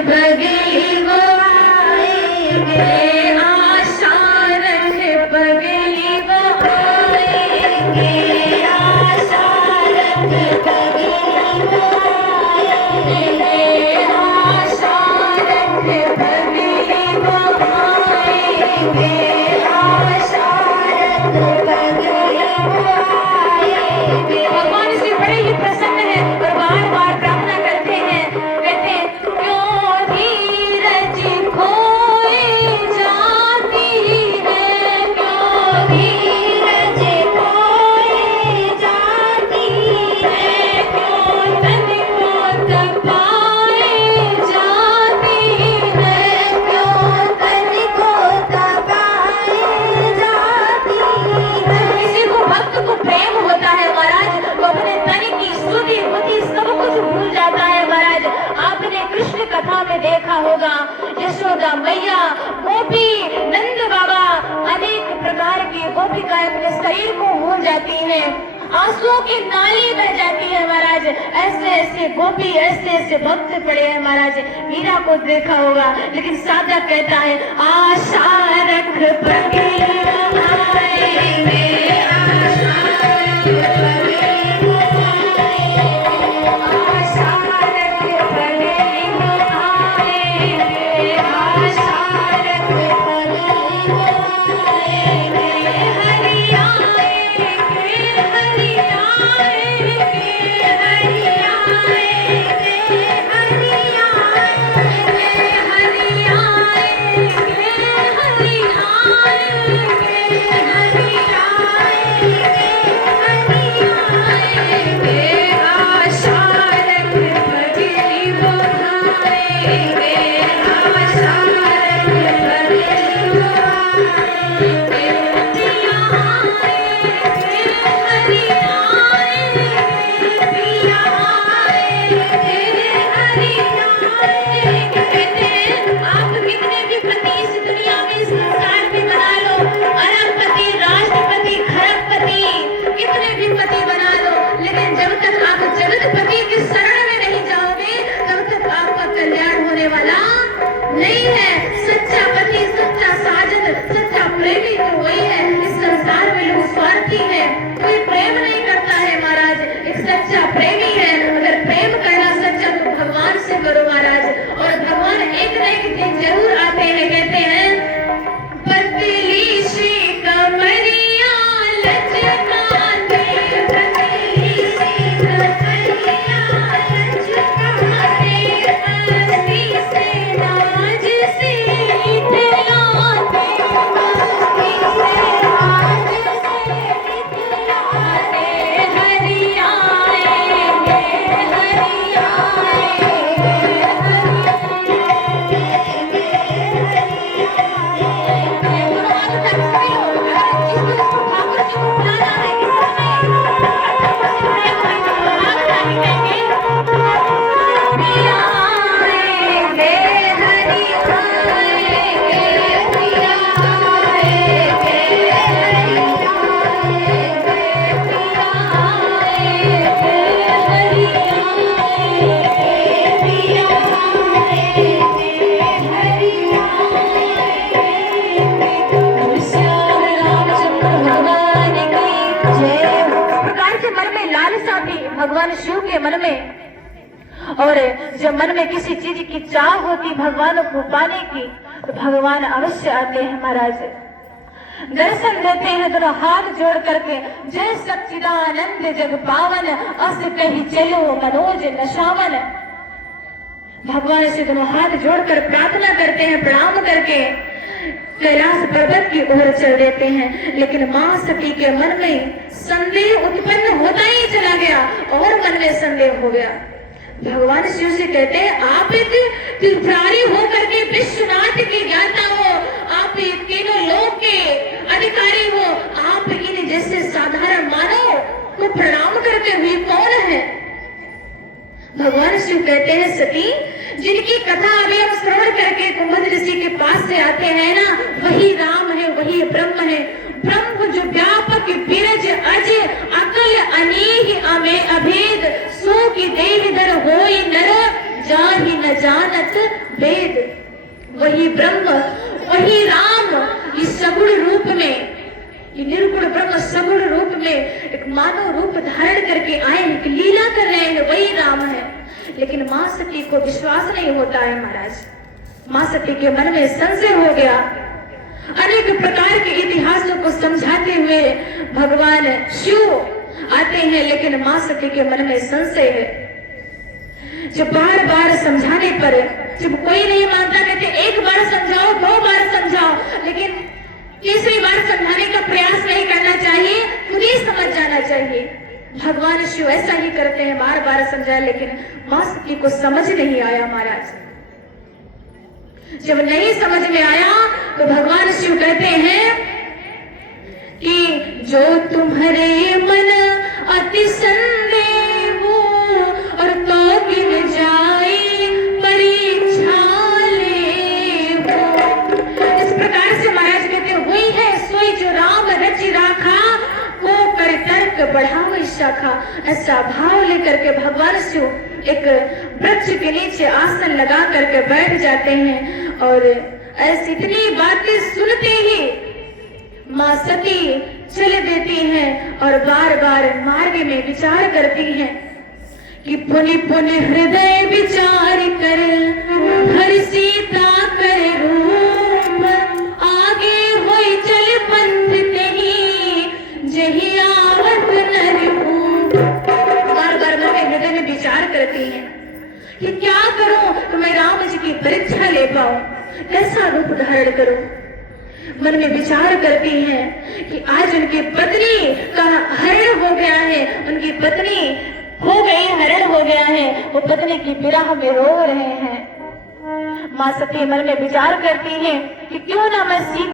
पगली वो आएंगे, आशा रख पगली वो आएंगे, आशा रख पगली वो आएंगे, आशा रख पगली वो आएंगे, आशा रख पगली वो आएंगे। भगवान इससे बड़े ही प्रसन्न है और बार बार प्रार्थना करते हैं, कहते हैं क्यों धीरज खोई जाती है, क्यों धीरज खोई जाती है, क्यों तन को तपाई जाती है, क्यों तन को तपाई जाती है। किसी को भक्त को प्रेम होता है महाराज, वो अपने तन की स्तुति बुद्धि सब कुछ भूल जाता है महाराज। आपने कृष्ण कथा में देखा होगा, यशोदा मैया, गोपी, नंद बाबा, अनेक प्रकार की गोपिकाएं अपने शरीर को भूल जाती हैं, आंसुओं की नाली बह जाती है महाराज। ऐसे ऐसे गोपी, ऐसे ऐसे भक्त पड़े हैं महाराज। मीरा को देखा होगा, लेकिन सादा कहता है आशा रख पगली आएंगे, आशा रख पगली आएंगे, आशा रख पगली आएंगे, आशा रख पगली आएंगे। हरि आएंगे, हरि आएंगे, हरि आएंगे, हरि आएंगे, हरि आएंगे, हरि आएंगे, आशा रख पगली वो आएंगे, आशा रख पगली वो आएंगे, पिया आएंगे, हरि आएंगे, पिया आएंगे, हरि आएंगे। कहते हैं आप कितने भी पति इस दुनिया में, इस संसार में बना लो, अरबपति, राष्ट्रपति, खरबपति, कितने भी पति बना लो, लेकिन जब तक आप जगतपति की शरण में नहीं जाओगे, तब तक आपका कल्याण होने वाला नहीं है। सच्चा पति, सच्चा साजन, सच्चा प्रेमी तो वही है। इस संसार में लोग स्वार्थी है, कोई प्रेम नहीं करता है महाराज। एक सच्चा प्रेमी है, अगर प्रेम करना सच्चा तो भगवान से करो महाराज। और भगवान एक न एक दिन जरूर आते हैं, कहते हैं पतली सी कमरिया लचकाते, पतली सी कमरिया लचकाते, मस्ती से नाज से इतलाते, मस्ती से नाज से इतलाते। हरि आएंगे, हरि आएंगे, भगवान शिव के मन में, और जब मन में किसी चीज की चाह होती भगवान को पाने की, तो भगवान अवश्य आते हैं महाराज, दर्शन देते हैं दोनों हाथ जोड़ करके। जय सच्चिदानंद जग पावन, अस कही चलो मनोज नशावन। भगवान से दोनों हाथ जोड़कर प्रार्थना करते हैं, प्रणाम करके कैलाश पर्वत की ओर चल देते हैं। लेकिन मां सती के मन में संदेह उत्पन्न होता ही चला गया और मन में संदेह हो गया। भगवान शिव से कहते हैं आप एक त्रिपुरारी होकर के विश्वनाथ के ज्ञाता हो, आप तीनों लोक के अधिकारी हो, आप इन जैसे साधारण मानव को प्रणाम करते हुए कौन है? भगवान शिव कहते हैं सती, जिनकी कथा अभी हम श्रवण करके कुंभद ऋषि के पास से आते हैं ना, वही राम है, वही ब्रह्म है। ब्रह्म जो व्यापक बीरज अज अकल अनेक अमे अभेद, सो की देह दर होई नर, जाहि न जानत वेद। वही ब्रह्म, वही राम, इस सगुण रूप में, ये निर्गुण ब्रह्म सगुण रूप में एक मानव रूप धारण करके आए, एक लीला कर रहे हैं, वही राम है। लेकिन मां सती को विश्वास नहीं होता है महाराज। मां सती के मन में संशय हो गया। अनेक प्रकार के इतिहासों को समझाते हुए भगवान शिव आते हैं, लेकिन मां सती के मन में संशय है। जब बार बार समझाने पर जब कोई नहीं मानता, कहते एक बार समझाओ, 2 बार समझाओ, लेकिन तीसरी बार समझाने का प्रयास नहीं करना चाहिए, खुद ही समझ जाना चाहिए। भगवान शिव ऐसा ही करते हैं, बार बार समझाए, लेकिन मां सती को समझ नहीं आया महाराज। जब नहीं समझ में आया तो भगवान शिव कहते हैं कि जो तुम्हारे मन अति संदेह और तो गिर जाए परीक्षा ले। इस प्रकार से महाराज कहते हैं, वही है सोई जो राम रचि राखा, को कर तर्क बढ़ाओ शाखा। ऐसा भाव लेकर के भगवान शिव एक वृक्ष के नीचे आसन लगा करके बैठ जाते हैं, और ऐसी इतनी बातें सुनते ही मां सती चल देती हैं और बार बार मार्ग में विचार करती हैं कि पुनि पुनि हृदय विचार कर हर सीता कर रूप, आगे होई चल पंथ नहीं जही आवत नरभूप। बार बार मन में हृदय में विचार करती हैं कि क्या करूं तो मैं राम जी की परीक्षा ले पाऊं, कैसा रूप धारण करूं। मन में विचार करती हैं कि आज उनकी पत्नी का हरण हो गया है, उनकी पत्नी हो गई, हरण हो गया है, वो पत्नी की विरह में रो रहे हैं। मां सती मन में विचार करती हैं कि क्यों ना मैं